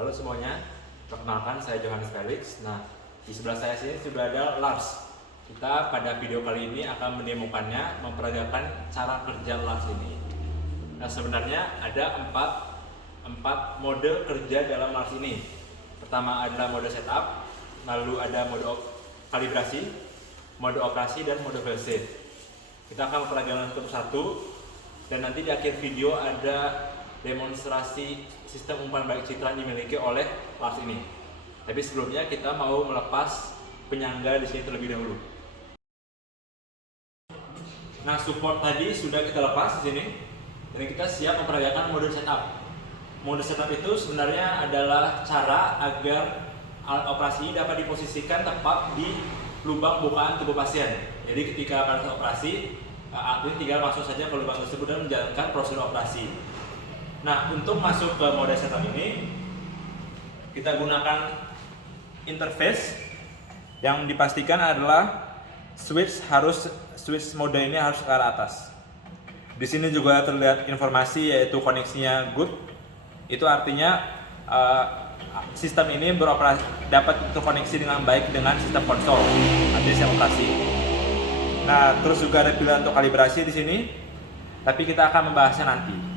Halo semuanya, perkenalkan saya Johannes Felix. Nah, di sebelah saya sini sudah ada Lars. Kita pada video kali ini akan mendemokannya, memperagakan cara kerja Lars ini. Nah, sebenarnya ada empat mode kerja dalam Lars ini. Pertama adalah mode setup, lalu ada mode kalibrasi, mode operasi, dan mode failsafe. Kita akan memperagakan satu persatu, dan nanti di akhir video ada demonstrasi sistem umpan balik citra yang dimiliki oleh Lars ini. Tapi sebelumnya kita mau melepas penyangga di sini terlebih dahulu. Nah, support tadi sudah kita lepas di sini, dan kita siap memperagakan mode setup. Mode setup itu sebenarnya adalah cara agar alat operasi dapat diposisikan tepat di lubang bukaan tubuh pasien. Jadi ketika pada saat operasi, alat ini tinggal masuk saja ke lubang tersebut dan menjalankan prosedur operasi. Nah, untuk masuk ke mode setup ini, kita gunakan interface yang dipastikan adalah switch mode ini harus ke arah atas. Di sini juga terlihat informasi yaitu koneksinya good. Itu artinya sistem ini dapat terkoneksi dengan baik dengan sistem konsol, artinya sistem operasi. Nah, terus juga ada pilihan untuk kalibrasi di sini, tapi kita akan membahasnya nanti.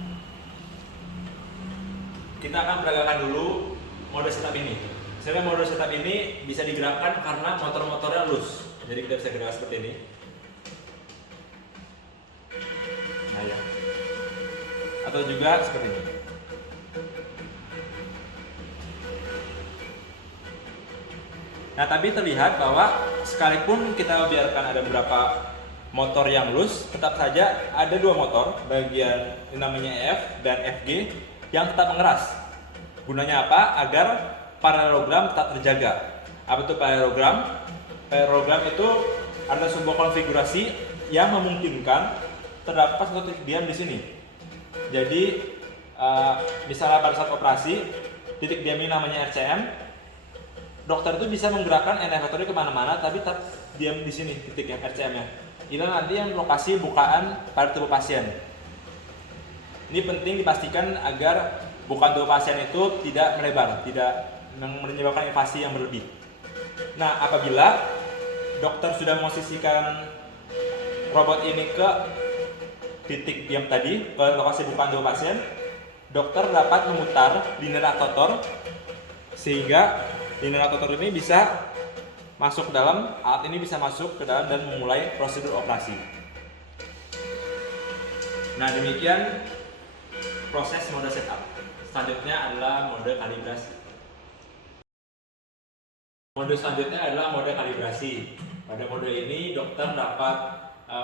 Kita akan peragakan dulu mode setup ini. Sebenarnya mode setup ini bisa digerakkan karena motor-motornya loose. Jadi kita bisa gerakkan seperti ini. Nah ya. Atau juga seperti ini. Nah, tapi terlihat bahwa sekalipun kita biarkan ada beberapa motor yang loose, tetap saja ada dua motor, bagian yang namanya EF dan FG, yang tetap mengeras. Gunanya apa? Agar parallelogram tetap terjaga. Apa itu parallelogram? Parallelogram itu adalah sebuah konfigurasi yang memungkinkan terdapat satu titik diam di sini. Jadi misalnya pada saat operasi, titik diam ini namanya RCM. Dokter itu bisa menggerakkan elevatornya kemana-mana, tapi tetap diam di sini titiknya RCM-nya. Ini nanti yang lokasi bukaan pada tubuh pasien. Ini penting dipastikan agar bukaan tubuh pasien itu tidak melebar, tidak menyebabkan invasi yang berlebih. Nah, apabila dokter sudah memposisikan robot ini ke titik diam tadi, ke lokasi bukaan tubuh pasien, dokter dapat memutar linear rotator sehingga linear rotator ini bisa masuk ke dalam, alat ini bisa masuk ke dalam dan memulai prosedur operasi. Nah, demikian proses mode setup. Selanjutnya adalah mode kalibrasi. Mode selanjutnya adalah mode kalibrasi. Pada mode ini dokter dapat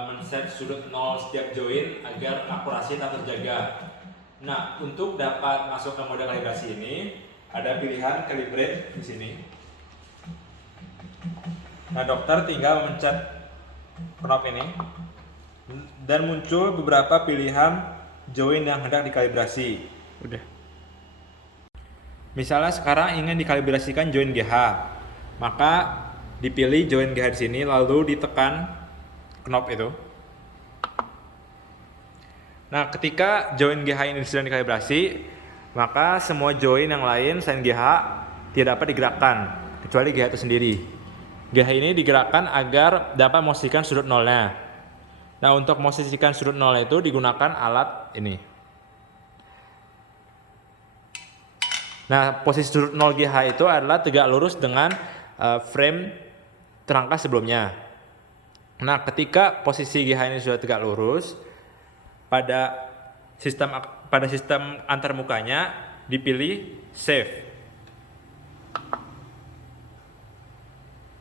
men-set sudut nol setiap join agar akurasi tetap terjaga. Nah, untuk dapat masuk ke mode kalibrasi ini ada pilihan calibrate di sini. Nah, dokter tinggal memencet knob ini dan muncul beberapa pilihan join yang hendak dikalibrasi. Udah. Misalnya sekarang ingin dikalibrasikan join GH, maka dipilih join GH di sini lalu ditekan knob itu. Nah, ketika join GH ini sudah dikalibrasi, maka semua join yang lain selain GH tidak dapat digerakkan kecuali GH itu sendiri. GH ini digerakkan agar dapat memposisikan sudut nolnya. Nah, untuk memposisikan sudut nol itu digunakan alat ini. Nah, posisi sudut 0 GH itu adalah tegak lurus dengan frame terangkas sebelumnya. Nah, ketika posisi GH ini sudah tegak lurus, pada sistem antarmukanya dipilih save.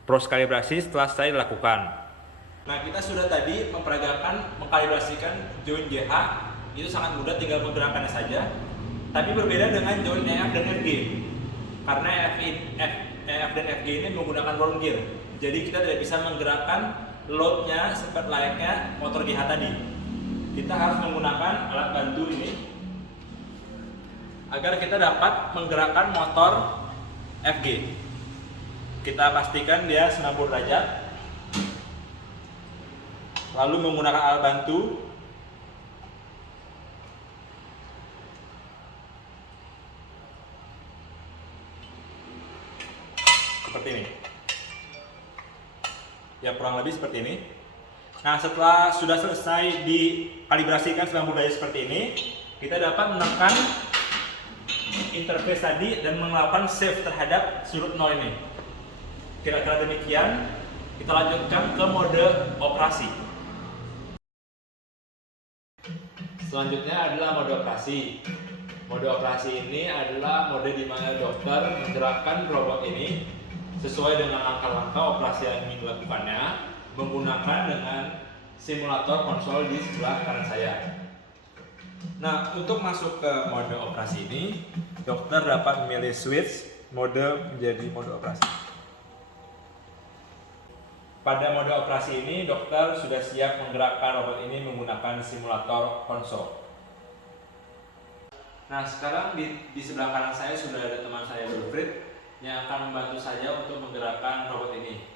Proses kalibrasi setelah selesai dilakukan. Nah, kita sudah tadi mengkalibrasikan join GH, itu sangat mudah, tinggal menggerakkannya saja. Tapi berbeda dengan join EF dan FG, karena EF dan FG ini menggunakan round gear, jadi kita tidak bisa menggerakkan loadnya seperti layaknya motor GH tadi. Kita harus menggunakan alat bantu ini agar kita dapat menggerakkan motor FG. Kita pastikan dia 90 derajat, lalu menggunakan alat bantu seperti ini. Ya kurang lebih seperti ini. Nah setelah sudah selesai dikalibrasikan 90 derajat seperti ini, kita dapat menekan interface tadi dan melakukan save terhadap sudut 0 ini. Kira-kira demikian. Kita lanjutkan ke mode operasi. Selanjutnya adalah mode operasi. Mode operasi ini adalah mode di mana dokter menggerakkan robot ini sesuai dengan langkah-langkah operasi yang ingin dilakukannya menggunakan dengan simulator konsol di sebelah kanan saya. Nah, untuk masuk ke mode operasi ini, dokter dapat memilih switch mode menjadi mode operasi. Pada mode operasi ini, dokter sudah siap menggerakkan robot ini menggunakan simulator konsol. Nah, sekarang di sebelah kanan saya sudah ada teman saya Wilfried yang akan membantu saya untuk menggerakkan robot ini.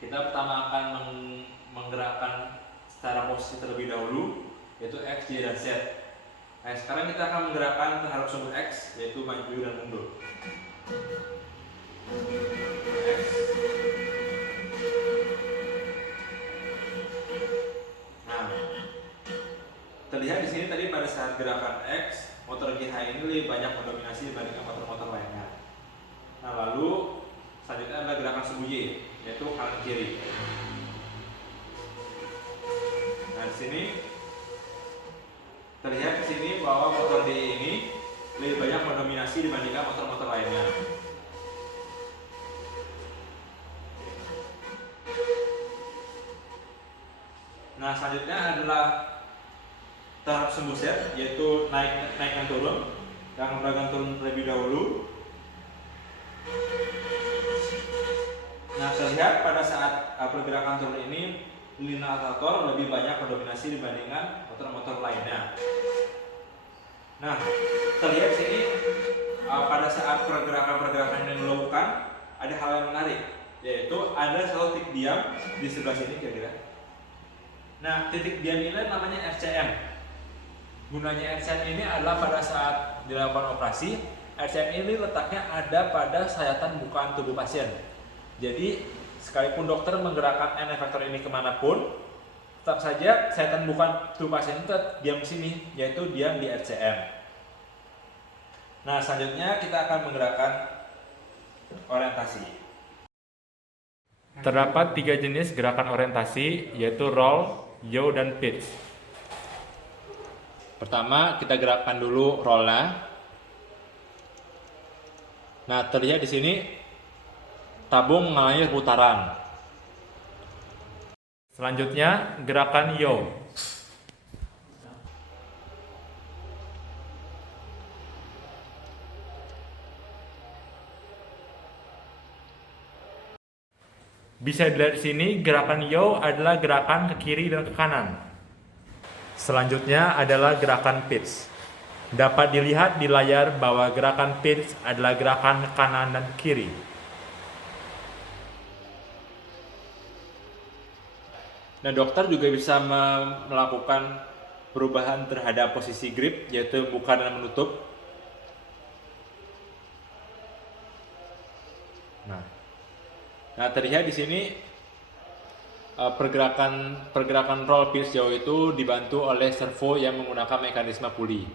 Kita pertama akan menggerakkan secara posisi terlebih dahulu, yaitu X, Y, dan Z. Nah, sekarang kita akan menggerakkan terhadap sumbu X, yaitu maju dan mundur. X. Nah, terlihat di sini tadi pada saat gerakan X, motor GH ini lebih banyak mendominasi dibandingkan motor-motor lainnya. Nah, lalu selanjutnya adalah gerakan sumbu Y, yaitu kanan kiri. Nah, di sini terlihat di sini bahwa motor D ini lebih banyak mendominasi dibandingkan motor-motor lainnya. Nah, selanjutnya adalah tahap sumbu Z, yaitu naik dan turun. Yang gerakan turun terlebih dahulu. Nah, terlihat pada saat pergerakan turun ini linear-rotor lebih banyak mendominasi dibandingkan motor-motor lainnya. Nah, terlihat sini pada saat pergerakan yang dilakukan ada hal yang menarik, yaitu ada satu titik diam di sebelah sini kira-kira. Nah, titik diam ini namanya RCM. Gunanya RCM ini adalah pada saat dilakukan operasi, RCM ini letaknya ada pada sayatan bukaan tubuh pasien. Jadi, sekalipun dokter menggerakkan N efektor ini kemanapun, tetap saja sayatan bukaan tubuh pasien itu diam di sini, yaitu diam di RCM. Nah, selanjutnya kita akan menggerakkan orientasi. Terdapat 3 jenis gerakan orientasi, yaitu roll, yaw, dan pitch. Pertama, kita gerakkan dulu rollnya. Nah, terlihat di sini tabung mengalami putaran. Selanjutnya, gerakan yaw. Bisa dilihat di sini, gerakan yaw adalah gerakan ke kiri dan ke kanan. Selanjutnya adalah gerakan pitch. Dapat dilihat di layar bahwa gerakan pitch adalah gerakan ke kanan dan ke kiri. Nah, dokter juga bisa melakukan perubahan terhadap posisi grip, yaitu buka dan menutup. Nah, terlihat di sini pergerakan roll pitch yaw itu dibantu oleh servo yang menggunakan mekanisme puli.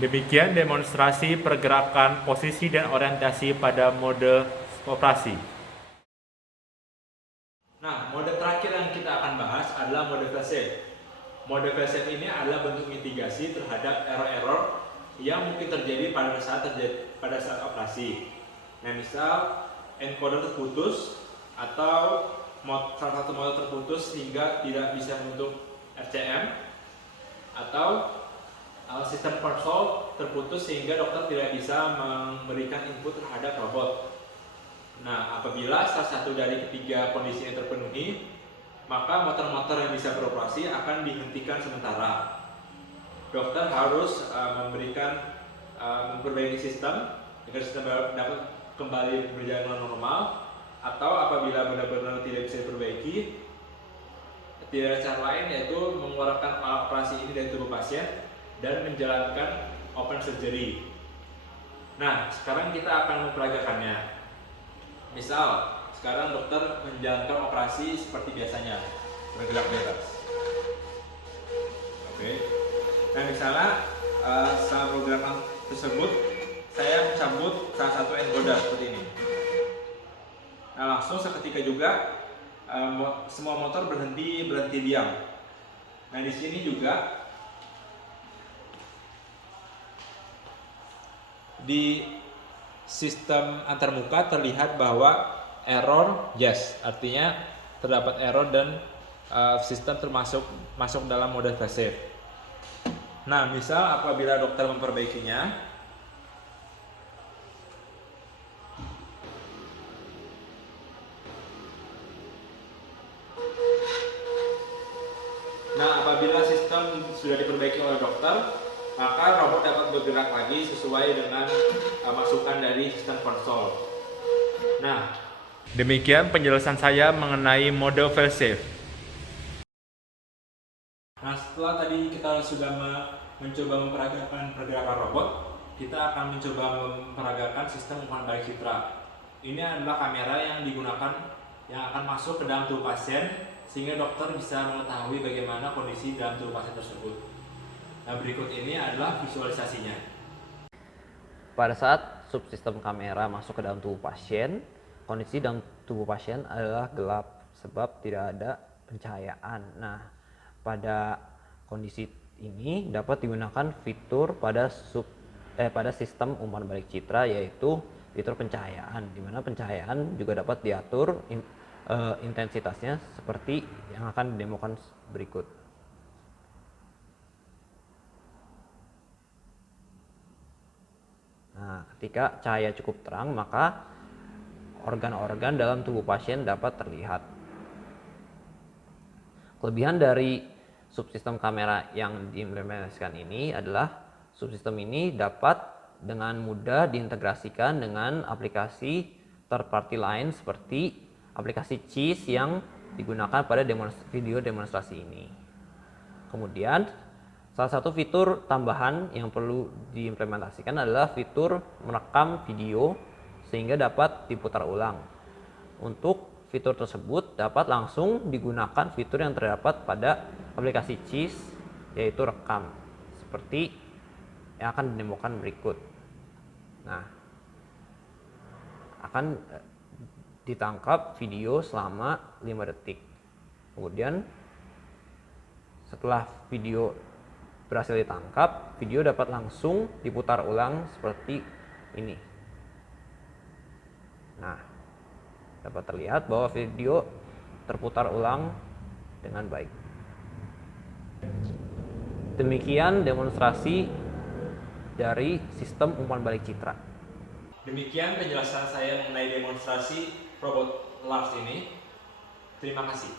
Demikian demonstrasi pergerakan posisi dan orientasi pada mode operasi. Nah, mode terakhir yang kita akan bahas adalah mode fail-safe. Mode fail-safe ini adalah bentuk mitigasi terhadap error-error yang mungkin terjadi pada saat operasi. Nah, misal encoder terputus atau salah satu motor terputus sehingga tidak bisa membentuk RCM, atau sistem konsol terputus sehingga dokter tidak bisa memberikan input terhadap robot. Nah, apabila salah satu dari ketiga kondisi yang terpenuhi, maka motor-motor yang bisa beroperasi akan dihentikan sementara. Dokter harus memperbaiki sistem agar sistem dapat kembali berjalan normal, atau apabila benar-benar tidak bisa diperbaiki, tidak ada cara lain yaitu mengeluarkan alat operasi ini dari tubuh pasien dan menjalankan open surgery. Nah, sekarang kita akan memperagakannya. Misal, sekarang dokter menjalankan operasi seperti biasanya, bergerak bebas. Oke. Nah, misalnya setelah program tersebut, saya mencabut salah satu encoder seperti ini. Nah, langsung seketika juga semua motor berhenti diam. Nah, di sini juga di sistem antarmuka terlihat bahwa error yes, artinya terdapat error dan sistem masuk dalam mode flash save. Nah, misal apabila dokter memperbaikinya, apabila sistem sudah diperbaiki oleh dokter, maka robot dapat bergerak lagi sesuai dengan masukan dari sistem konsol. Nah, demikian penjelasan saya mengenai mode failsafe. Nah, setelah tadi kita sudah mencoba memperagakan pergerakan robot, kita akan mencoba memperagakan sistem umpan balik citra. Ini adalah kamera yang digunakan yang akan masuk ke dalam tubuh pasien, sehingga dokter bisa mengetahui bagaimana kondisi dalam tubuh pasien tersebut. Nah, berikut ini adalah visualisasinya. Pada saat subsistem kamera masuk ke dalam tubuh pasien, kondisi dalam tubuh pasien adalah gelap sebab tidak ada pencahayaan. Nah, pada kondisi ini dapat digunakan fitur pada sistem umpan balik citra, yaitu fitur pencahayaan, di mana pencahayaan juga dapat diatur intensitasnya seperti yang akan didemokan berikut. Nah, ketika cahaya cukup terang, maka organ-organ dalam tubuh pasien dapat terlihat. Kelebihan dari subsistem kamera yang diimplementasikan ini adalah subsistem ini dapat dengan mudah diintegrasikan dengan aplikasi third party lain seperti aplikasi CHIS yang digunakan pada video demonstrasi ini. Kemudian, salah satu fitur tambahan yang perlu diimplementasikan adalah fitur merekam video sehingga dapat diputar ulang. Untuk fitur tersebut dapat langsung digunakan fitur yang terdapat pada aplikasi CHIS, yaitu rekam, seperti yang akan didemokan berikut. Nah, akan ditangkap video selama 5 detik. Kemudian setelah video berhasil ditangkap, video dapat langsung diputar ulang seperti ini. Nah, dapat terlihat bahwa video terputar ulang dengan baik. Demikian demonstrasi dari sistem umpan balik citra. Demikian penjelasan saya mengenai demonstrasi robot Lars ini. Terima kasih.